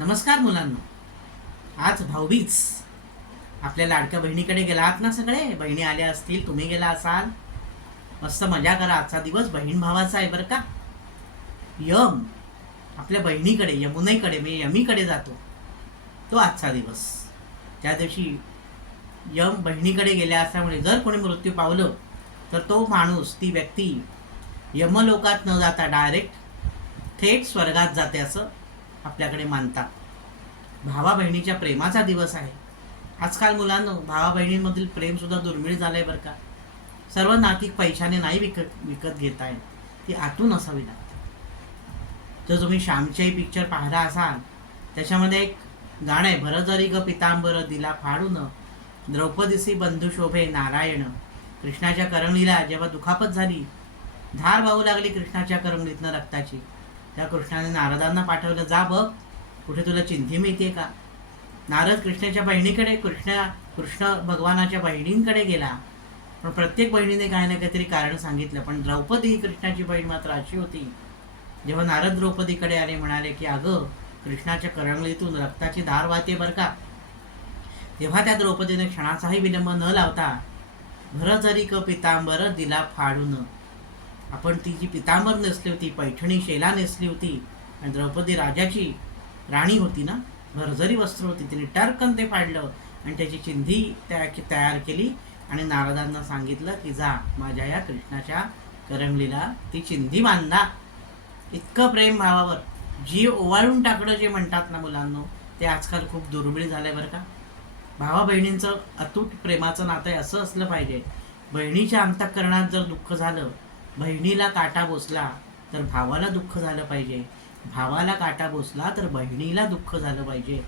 नमस्कार मुलांना. आज भाऊबीज. आपल्या लाडक्या बहिणीकडे गेला आहात ना सगळे? बहिणी आल्या असतील तुम्ही गेला असाल. मस्त मजा करा आजचा दिवस बहीण भावाचा आहे बरं का? यम. आपल्या बहिणीकडे यमुनेकडे मी यमीकडे जातो. तो आजचा दिवस. त्या दिवशी यम बहिणीकडे गेल्या असल्यामुळे जर कोणी मृत्यू पावलं तर तो माणूस ती व्यक्ती यमलोकात न जाता डायरेक्ट थेट स्वर्गात जाते असं आपल्याकडे मानतात. भावा बहिणीच्या प्रेमाचा दिवस आहे. आजकाल मुलांनो भावा बहिणींमधील प्रेमसुद्धा दुर्मिळ झालंय बरं का? सर्व नाती पैशाने नाही विकत विकत घेत आहेत. ती आतून असावी लागते. जर तुम्ही श्यामच्याही पिक्चर पाहिला असाल त्याच्यामध्ये एक गाणं आहे भर जरी ग पितांबर दिला फाडून द्रौपदीसी बंधू शोभे नारायण. कृष्णाच्या करंगलीला जेव्हा दुखापत झाली धार वाहू लागली कृष्णाच्या करंगलीतनं रक्ताची. त्या कृष्णाने नारदांना पाठवलं जा बघ कुठे तुला चिंधी मिळते का? नारद कृष्णाच्या बहिणीकडे कृष्ण कृष्ण भगवानाच्या बहिणींकडे गेला. पण प्रत्येक बहिणीने काही ना काहीतरी कारण सांगितलं पण द्रौपदी ही कृष्णाची बहीण मात्र अशी होती. जेव्हा नारद द्रौपदीकडे आले म्हणाले की अगं कृष्णाच्या करंगलीतून रक्ताची धार वाहते बरं का? तेव्हा त्या द्रौपदीने क्षणाचाही विलंब न लावता भर जरी क पितांबर दिला फाडून आपण ती जी पितांबर नेसली होती पैठणी शेला नेसली होती आणि द्रौपदी राजाची राणी होती ना भरझरी वस्त्र होती तिने टर्कन ते फाडलं आणि त्याची चिंधी त्या तयार केली आणि नारदांना सांगितलं की जा माझ्या या कृष्णाच्या करंगलीला ती चिंधी बांधा. इतकं प्रेम भावावर. जीव ओवाळून टाकणं जे म्हणतात ना मुलांनो ते आजकाल खूप दुर्मिळ झालंय बरं का. भावा बहिणींचं अतूट प्रेमाचं नातं आहे असं असलं पाहिजे. बहिणीच्या अंतःकरणात जर दुःख झालं बहिणीला काटा बोसला तर भावाला दुःख झालं पाहिजे. भावाला काटा बोसला तर बहिणीला दुःख झालं पाहिजे.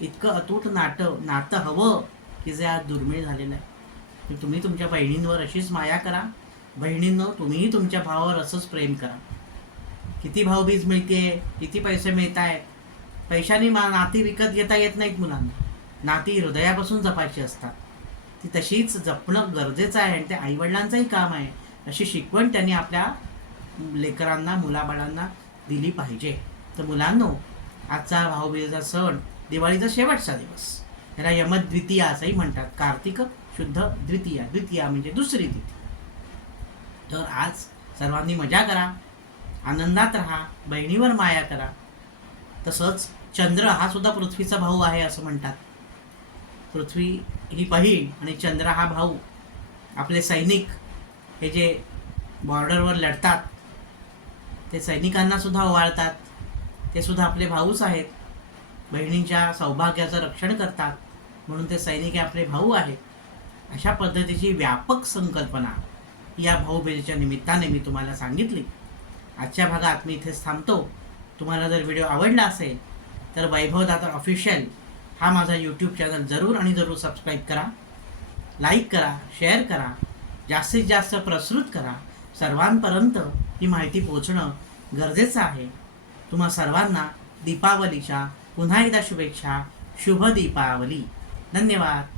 इतकं अतूट नातं नातं हवं की जे आज दुर्मिळ झालेलं आहे. तर तुम्ही तुमच्या बहिणींवर अशीच माया करा. बहिणींनो तुम्हीही तुमच्या भावावर असंच प्रेम करा. किती भावबीज मिळते किती पैसे मिळत आहेत पैशाने मा नाती विकत घेता येत नाहीत मुलांना. नाती हृदयापासून जपायची असतात. ती तशीच जपणं गरजेचं आहे आणि ते आईवडिलांचंही काम आहे. अशी शिकवण त्यांनी आपल्या लेकरांना मुलाबाळांना दिली पाहिजे. तर मुलांनो आजचा भाऊबीजेचा सण दिवाळीचा शेवटचा दिवस. याला यमद्वितीया असंही म्हणतात. कार्तिक शुद्ध द्वितीया. द्वितीया म्हणजे दुसरी द्वितीया तर आज सर्वांनी मजा करा. आनंदात राहा. बहिणीवर माया करा. तसंच चंद्र हा सुद्धा पृथ्वीचा भाऊ आहे असं म्हणतात. पृथ्वी ही बहीण आणि चंद्र हा भाऊ. आपले सैनिक हे जे बॉर्डरवर लढतात ते सैनिकांना सुद्धा ओवाळतात ते सुद्धा आपले भाऊच आहेत. बहिणींच्या सौभाग्याचं रक्षण करतात म्हणून ते सैनिक हे आपले भाऊ आहेत. अशा पद्धतीची व्यापक संकल्पना या भाऊबीजेच्या निमित्ताने मी तुम्हाला सांगितली. आजच्या भागात मी इथेच थांबतो. तुम्हाला जर व्हिडिओ आवडला असेल तर वैभवदाता ऑफिशियल हा माझा यूट्यूब चॅनल जरूर आणि जरूर सबस्क्राईब करा. लाईक करा शेअर करा. जास्तीत जास्त प्रसृत करा. सर्वांपर्यंत ही माहिती पोचणं गरजेचं आहे. तुम्हा सर्वांना दीपावलीच्या पुन्हा एकदा शुभेच्छा. शुभ दीपावली. धन्यवाद.